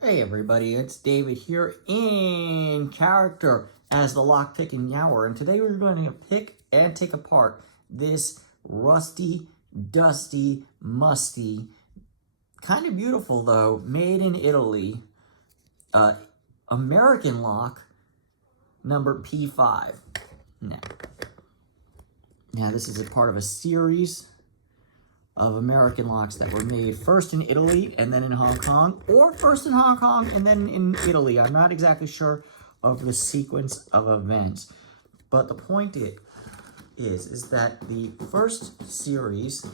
Hey everybody, it's David here in character as the lockpicking Yower, and today we're going to pick and take apart this rusty, dusty, musty, kind of beautiful though, made in Italy, American lock number P5. Now this is a part of a series of American locks that were made first in Italy and then in Hong Kong, or first in Hong Kong and then in Italy. I'm not exactly sure of the sequence of events, but the point is that the first series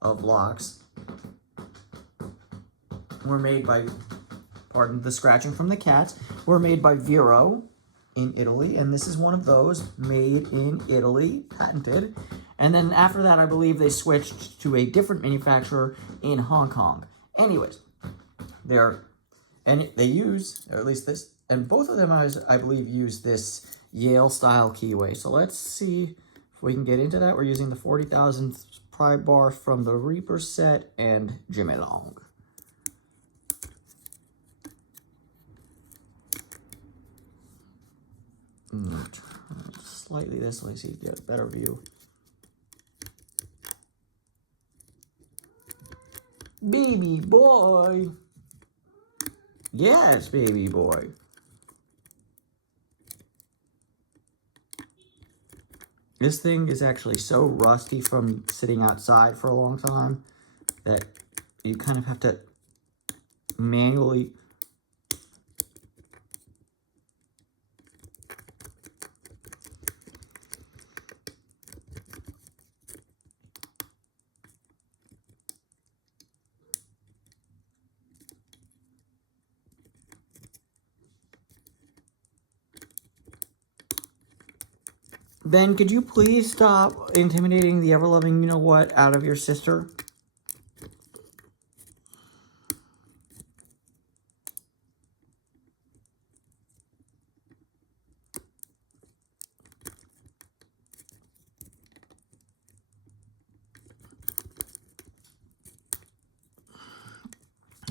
of locks were made by, pardon the scratching from the cats, were made by Vero in Italy, and this is one of those made in Italy, patented. And then after that, I believe they switched to a different manufacturer in Hong Kong. Anyways, they use, or at least this, and both of them, I believe, use this Yale-style keyway. So let's see if we can get into that. We're using the 40,000 pry bar from the Reaper set and Jimmy Long. Turn slightly this way so you get a better view. Baby boy. Yes, baby boy. This thing is actually so rusty from sitting outside for a long time that you kind of have to manually Ben, could you please stop intimidating the ever-loving you-know-what out of your sister?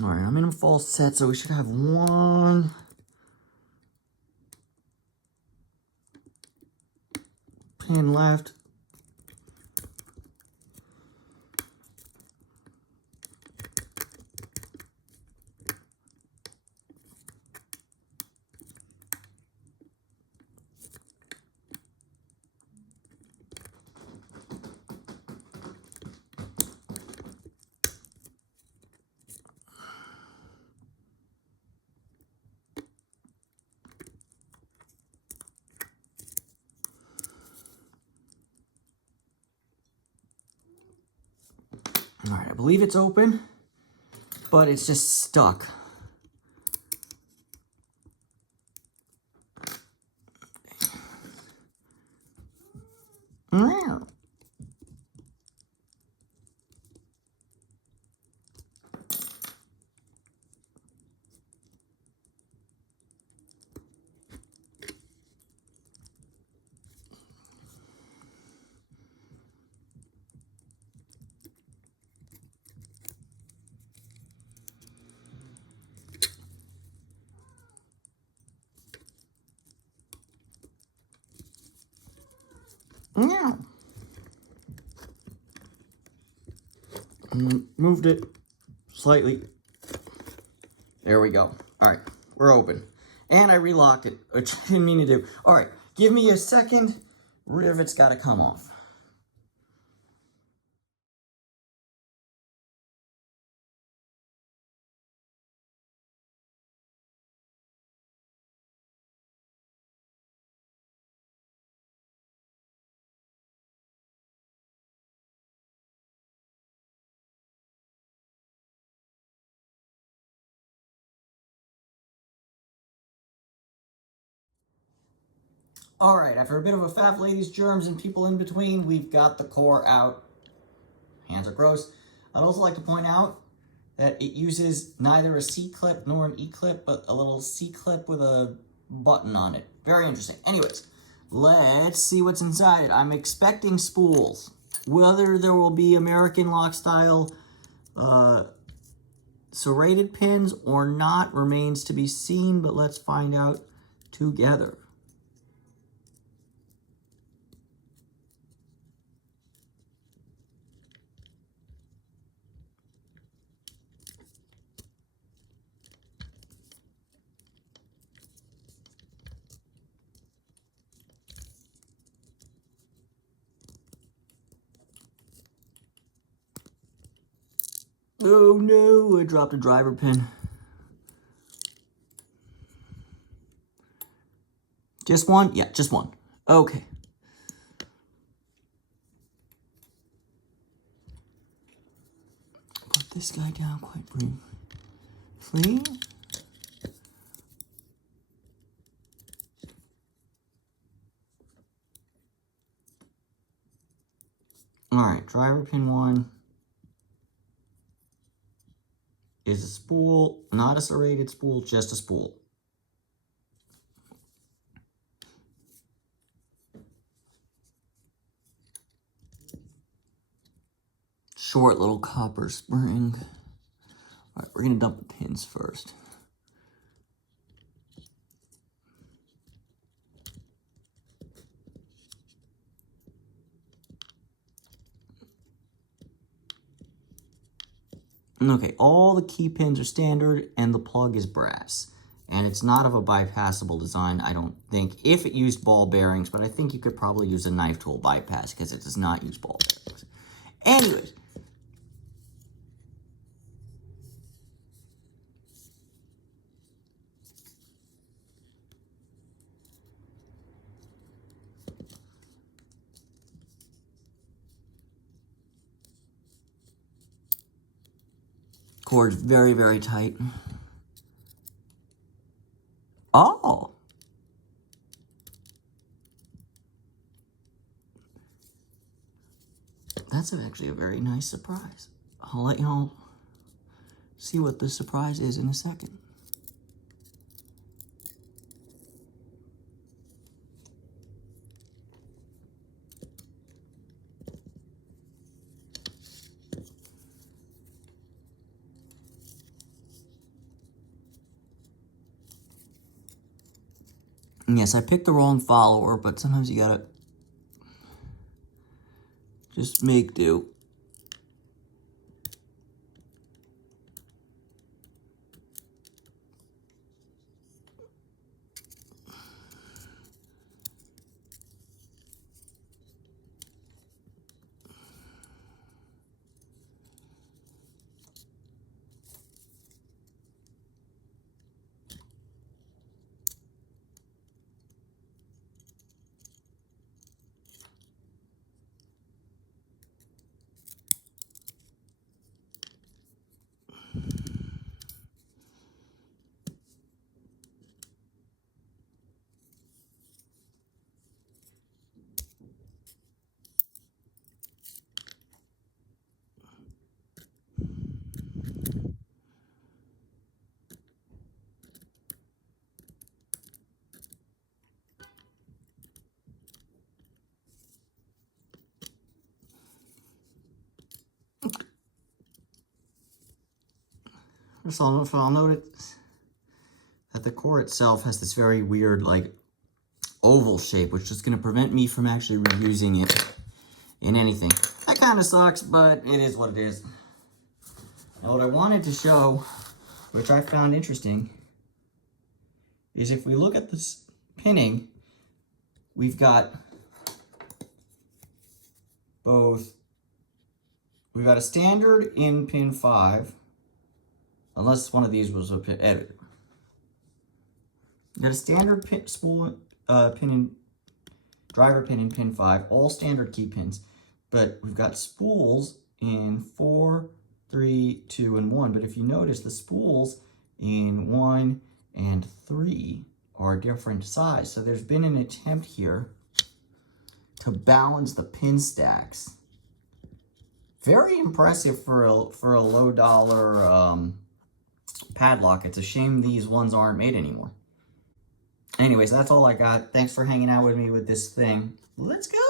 All right, I'm in a false set, so we should have one pin left. All right, I believe it's open, but it's just stuck. Wow. Yeah. Moved it slightly. There we go. All right, we're open. And I relocked it, which I didn't mean to do. All right, give me a second. Rivet's got to come off. All right, after a bit of a fat ladies, germs, and people in between, we've got the core out. Hands are gross. I'd also like to point out that it uses neither a C-clip nor an E-clip, but a little C-clip with a button on it. Very interesting. Anyways, let's see what's inside it. I'm expecting spools. Whether there will be American lock style serrated pins or not remains to be seen, but let's find out together. Oh no, I dropped a driver pin. Just one? Yeah, just one. Okay. Put this guy down quite briefly. Alright, driver pin 1 is a spool, not a serrated spool, just a spool. Short little copper spring. Alright, we're going to dump the pins first. Okay, all the key pins are standard and the plug is brass. And it's not of a bypassable design, I don't think, if it used ball bearings, but I think you could probably use a knife tool bypass because it does not use ball bearings. Anyways. Cord's very, very tight. Oh! That's actually a very nice surprise. I'll let y'all see what the surprise is in a second. Yes, I picked the wrong follower, but sometimes you gotta just make do. First of all, I'll note that the core itself has this very weird, like, oval shape, which is going to prevent me from actually reusing it in anything. That kind of sucks, but it is what it is. Now, what I wanted to show, which I found interesting, is if we look at this pinning, we've got we've got a standard in pin 5, unless one of these was a pin editor. We've got a standard pin, driver pin in pin 5, all standard key pins, but we've got spools in 4, 3, 2, and 1. But if you notice, the spools in 1 and 3 are different size. So there's been an attempt here to balance the pin stacks. Very impressive for a low dollar padlock. It's a shame these ones aren't made anymore. Anyways, that's all I got. Thanks for hanging out with me with this thing. Let's go!